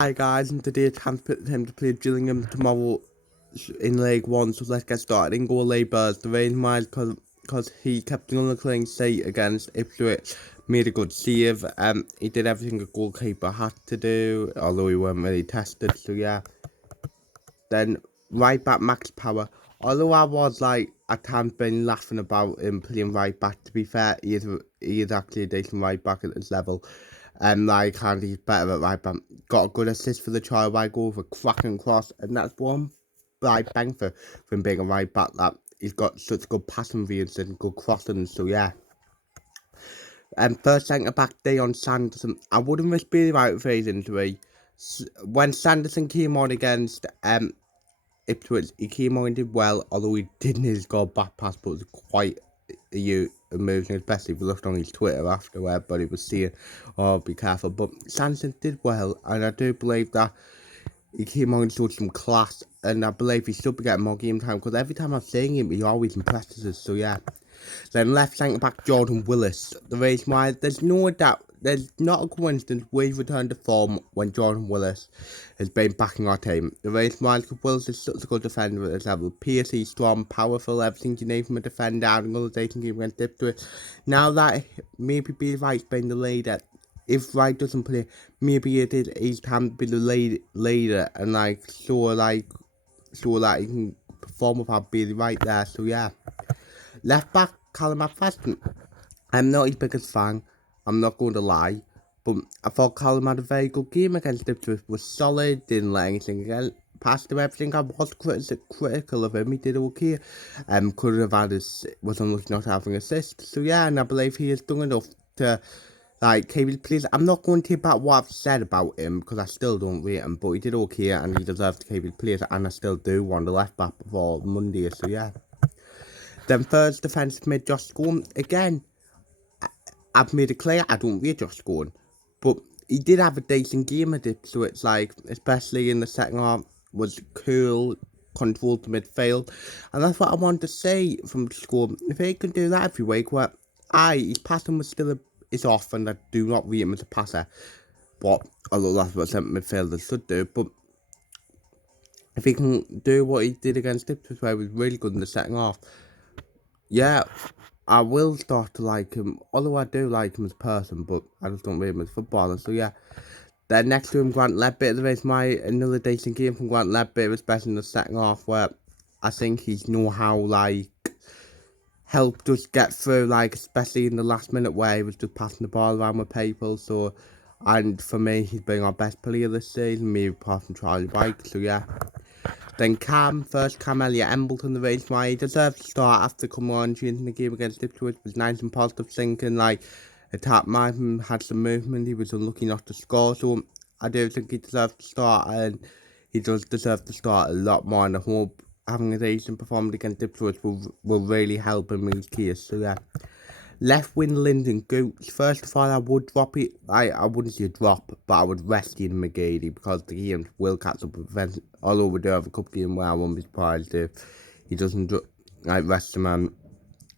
Hi guys, and today it's time for him to play Gillingham tomorrow in League 1, so let's get started. In goal Labours, the reason why is because he kept on the clean sheet against Ipswich, made a good save. He did everything a goalkeeper had to do, although he weren't really tested, so yeah. Then right back Max Power, although I was like, I can't been laughing about him playing right back, to be fair, he is actually a decent right back at this level. Like, and he's better at right back. Got a good assist for the try by goal for cracking cross, and that's one like bang for him being a right back. That he's got such good passing views and good crossing. So yeah. First centre back day on Sanderson. I wouldn't risk being out for his injury. When Sanderson came on against Ipswich, he came on and did well, although he didn't his goal back pass, but it was quite amusing, especially if you looked on his Twitter afterward, but he was saying, oh, be careful. But Sanderson did well, and I do believe that he came on and showed some class, and I believe he should be getting more game time, because every time I've seen him, he always impresses us, so yeah. Then left centre back Jordan Willis. The reason why there's no doubt, there's not a coincidence we've returned to form when Jordan Willis has been backing our team. The reason why is Willis is such a good defender at this level. Piercy, strong, powerful, everything you need from a defender, and all the dating game against Ipswich. Now that maybe Billy Wright's been the leader, if Wright doesn't play, maybe he's time to be the leader and so that he can perform without Billy Wright there. So yeah. Left back, Callum McFadden. I'm not his biggest fan, I'm not going to lie, but I thought Callum had a very good game against Ipswich, was solid, didn't let anything get past him, everything. I was critical of him, he did okay, could have had was unlucky not having assists, so yeah, and I believe he has done enough to, keep his place. I'm not going to take back what I've said about him, because I still don't rate him, but he did okay, and he deserves to keep his place, and I still do want the left back before Monday, so yeah. Then first defence mid Josh Scorn. Again, I've made it clear I don't rate Josh Scorn, but he did have a decent game at it, so it's like, especially in the second half, was cool, controlled the midfield, and that's what I want to say from Scorn. If he can do that every week, where his passing was still is off, and I do not rate him as a passer, but although that's what centre midfielders should do, but if he can do what he did against Ipswich, where he was really good in the second half, yeah, I will start to like him, although I do like him as a person, but I just don't rate him as a footballer, so yeah. Then next to him, Grant Leadbitter. There is another decent game from Grant Leadbitter, especially in the second half, where I think he's know how, helped us get through, especially in the last minute where he was just passing the ball around with people, so, and for me, he's been our best player this season, maybe apart from Charlie White, so yeah. Then Cam Elliott Embleton, the reason why he deserves to start after coming on during the game against Ipswich, was nice and positive thinking, attack mind, had some movement, he was unlucky not to score, so I do think he deserves to start, and he does deserve to start a lot more, and I hope having a decent performance against Ipswich will really help him in his case, so yeah. Left wing Lyndon Gooch. First of all, I would drop it. I wouldn't say drop, but I would rest Ian McGeady because the games will catch up with events. Although we do have a cup game where I won't be surprised if he doesn't rest him and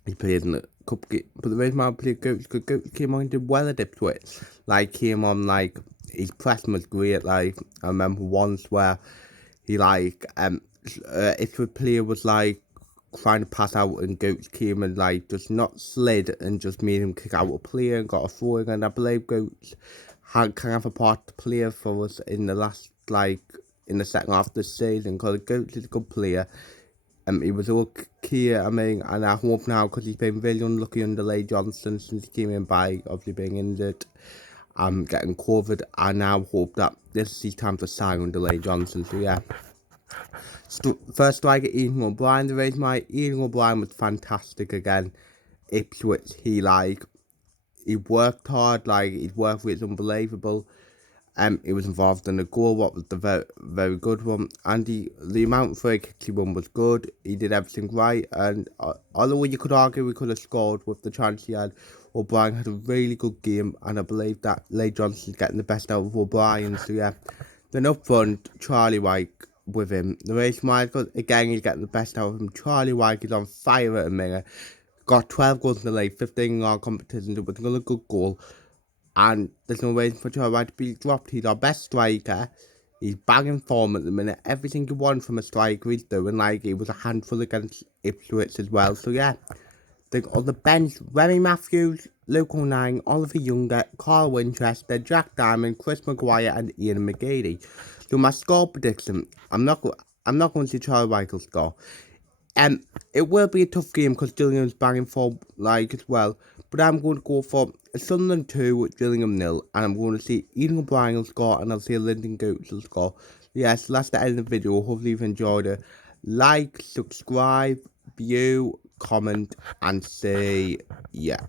he plays in the cup game. But the reason why I played Gooch, because Gooch came on and did well at Ipswich. Came on, his pressing was great. I remember once where he, Ipswich player was, trying to pass out, and Gooch came and just not slid and just made him kick out a player and got a throw, and I believe Gooch can have a part to play for us in the last in the second half of the season, because Gooch is a good player. He was okay, I mean, and I hope now, because he's been really unlucky under Leigh Johnson since he came in by obviously being injured, getting COVID. I now hope that this is his time to sign under Leigh Johnson, so yeah. First striker, Ian O'Brien. The reason why Ian O'Brien was fantastic again, Ipswich, he worked hard, his work rate is unbelievable. He was involved in the goal, what was the very, very good one, and the amount of free kicks he won was good. He did everything right, and although you could argue he could have scored with the chance he had, O'Brien had a really good game, and I believe that Leigh Johnson's getting the best out of O'Brien, so yeah. Then up front, Charlie White with him. The reason why, because again, he's getting the best out of him. Charlie White is on fire at the minute. Got 12 goals in the league, 15 in our competitions, with another good goal. And there's no reason for Charlie White to be dropped. He's our best striker. He's banging form at the minute. Everything you want from a striker he's doing. Like, he was a handful against Ipswich as well. So, yeah. On the bench, Remy Matthews, Luke O'Neill, Oliver Younger, Carl Winchester, Jack Diamond, Chris Maguire, and Ian McGeady. So my score prediction, I'm not going to try Michael's score. It will be a tough game because Gillingham's banging for like as well. But I'm going to go for a Sunderland 2, Gillingham 0, and I'm going to see Ian O'Brien will score, and I'll see Lyndon Goetz will score. Yes, that's the end of the video. Hopefully you've enjoyed it. Like, subscribe, view, comment, and say yeah.